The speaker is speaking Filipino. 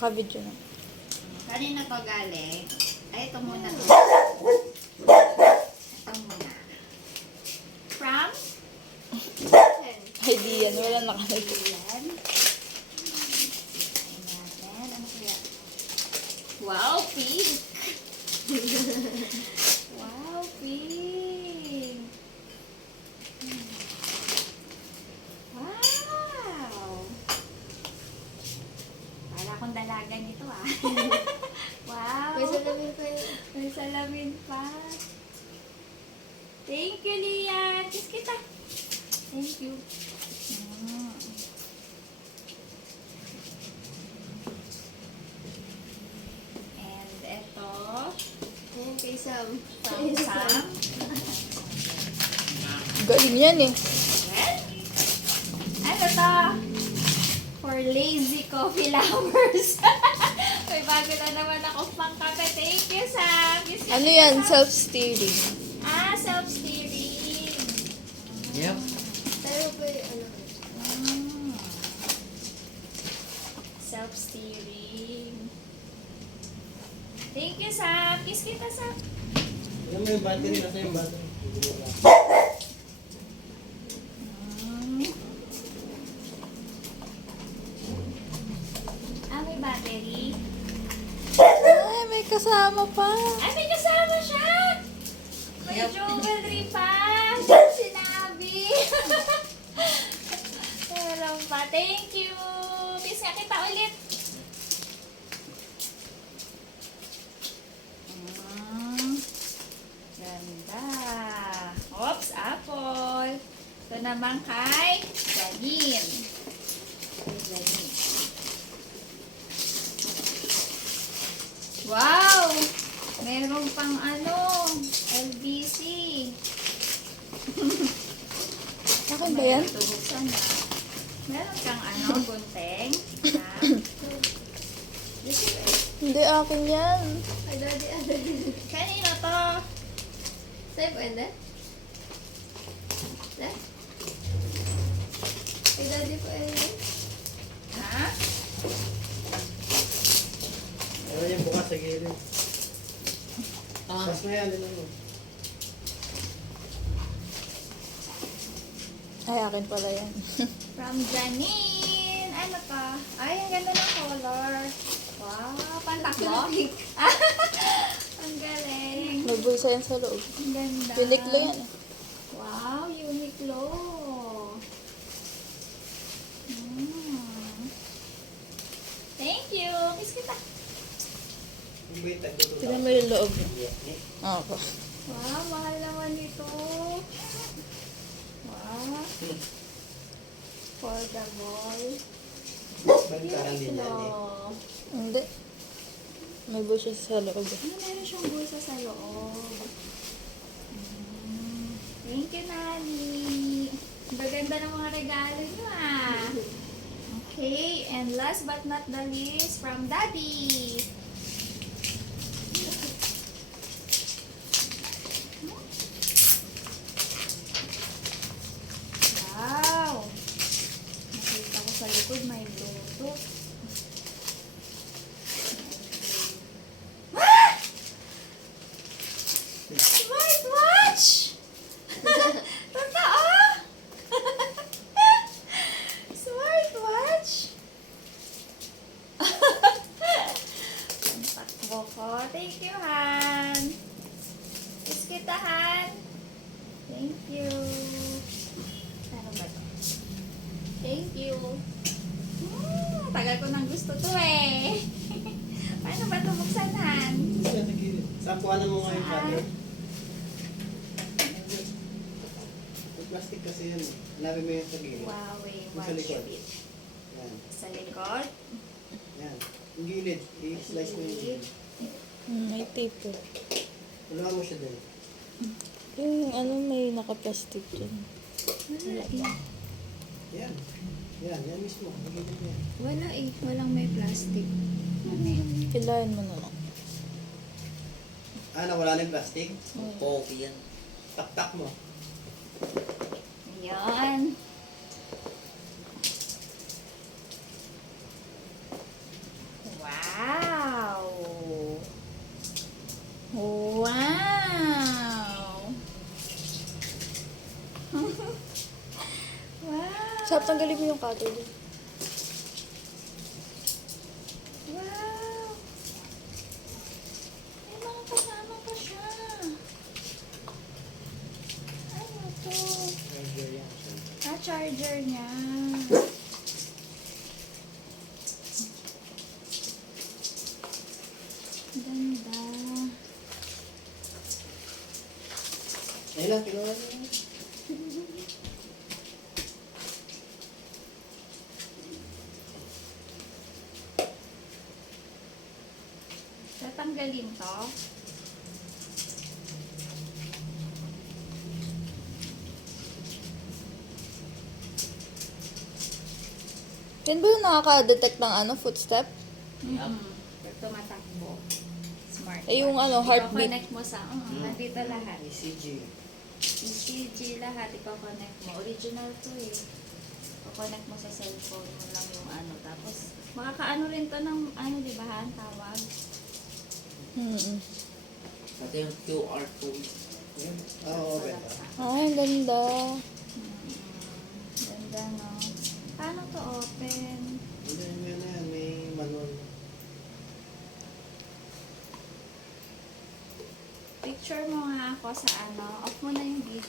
Naka-video na. Kanina to galing. Ay, ito muna to. Ito muna. From? Ay, di yan. Wala nakalagay. Ayan. Tingnan natin. Ano kaya? Wow, pink! Wow, pink! Wow! Para akong dalaga nito ah. Wow! May salamin pa yun. May salamin pa. Thank you, Lian. Kiss kita. Thank you. Mm. And ito, Ayan, kay Sam. from Sam. Galing yan eh. Ano to? For lazy coffee lovers. May bago na naman ako pang kape. Thank you, Sam. Kiss Ano kita, yan? Sam. Self-steering. Ah, self-steering. Yep. Tayo pa yung ano. Mm. Self-steering. Thank you, Sam. Kiss kita, Sam. Alam mo yung battery, nasa yung battery. Mm. Ah, may battery. Ay, may kasama pa. Ay, may kasama siya! May jewelry pa! Sinabi! Meron pa. Thank you! Kiss nga kita ulit. Mm. Ganda. Oops, apple. Ito naman kay Janine. Kay Janine. Wow! Meron pang ano, LBC. Akin ba yan? Ito buksan na. Meron kang ano, gunting. Ha? Hindi, akin yan. Ay, daddy, Kanino to? Sa'yo po, hindi? Ne? Ay, daddy po, hindi? Ha? Ano yung bukas sa gilid? Pas na yan, din mo. Ay, akin pala yan. From Janine. Ano to? Ay, ang ganda ng color. Wow, pantakbo. Ang galing. May bulsa yan sa loob. Ang ganda. Uniqlo yan eh. Wow, Uniqlo. Mm. Thank you. Kiss kita. Yung bait, tagdo Tignan mo yung loob niya. Ako. Wow, mahal naman ito. Wow. Foldable. Bantaran din yan eh. Uniqlo. Hindi. May bulsa sa loob. Ano, meron siyang bulsa sa loob. Thank you, Nani. Maganda ng mga regalo niyo ah. Okay, and last but not the least, from Daddy. Wow! Nakita ko sa likod may Bluetooth. Ah! Smartwatch! Totoo! Smartwatch! Ang takbo ko. Thank you, Han. Kiss kita, Han. Thank you. Ano ba to? Thank you. Tagal ko nang gusto to eh. Paano ba ito buksan, Han? Sa gilid. Sapuanan mo nga yung battery. Yung plastic kasi yan. Hanapin mo yung sa gilid. Huawei Yung sa Watch likod. Fit. Yan. Sa likod. Yan. Yung gilid. I-slice mo yung gilid. May tape eh. Tulungan mo siya din. Yung ano, may naka-plastic dyan. Wala eh. Yan. Yan. Yan mismo. Ang gilid yan. Wala eh. Walang may plastic. Hilahin mo na lang. Ah, nawala na yung plastic? Coffee yan. Tak-tak mo. Ayan. Sarap, tanggalin mo yung cutter din. Wow! May mga kasama pa siya. Ano to? Charger yan. Charger niya. Ganda. Ayun lang, kinuha niya. Tatanggalin to. Yan ba yung nakaka-detect ng footstep? Pag tumatakbo. Smart. Eh, yung heartbeat. Iko-connect mo sa, nandito lahat. ECG. ECG lahat, iko-connect mo. Original to eh. Iko-connect mo sa cellphone mo lang yung Tapos, makakaano rin to ng, di ba, tawag? Pati yung QR code. Yan. Oo, okay. Ang ganda. Ganda, no? Paano to open? Hindi, yan, may manual. Picture mo nga ako sa off mo na yung video.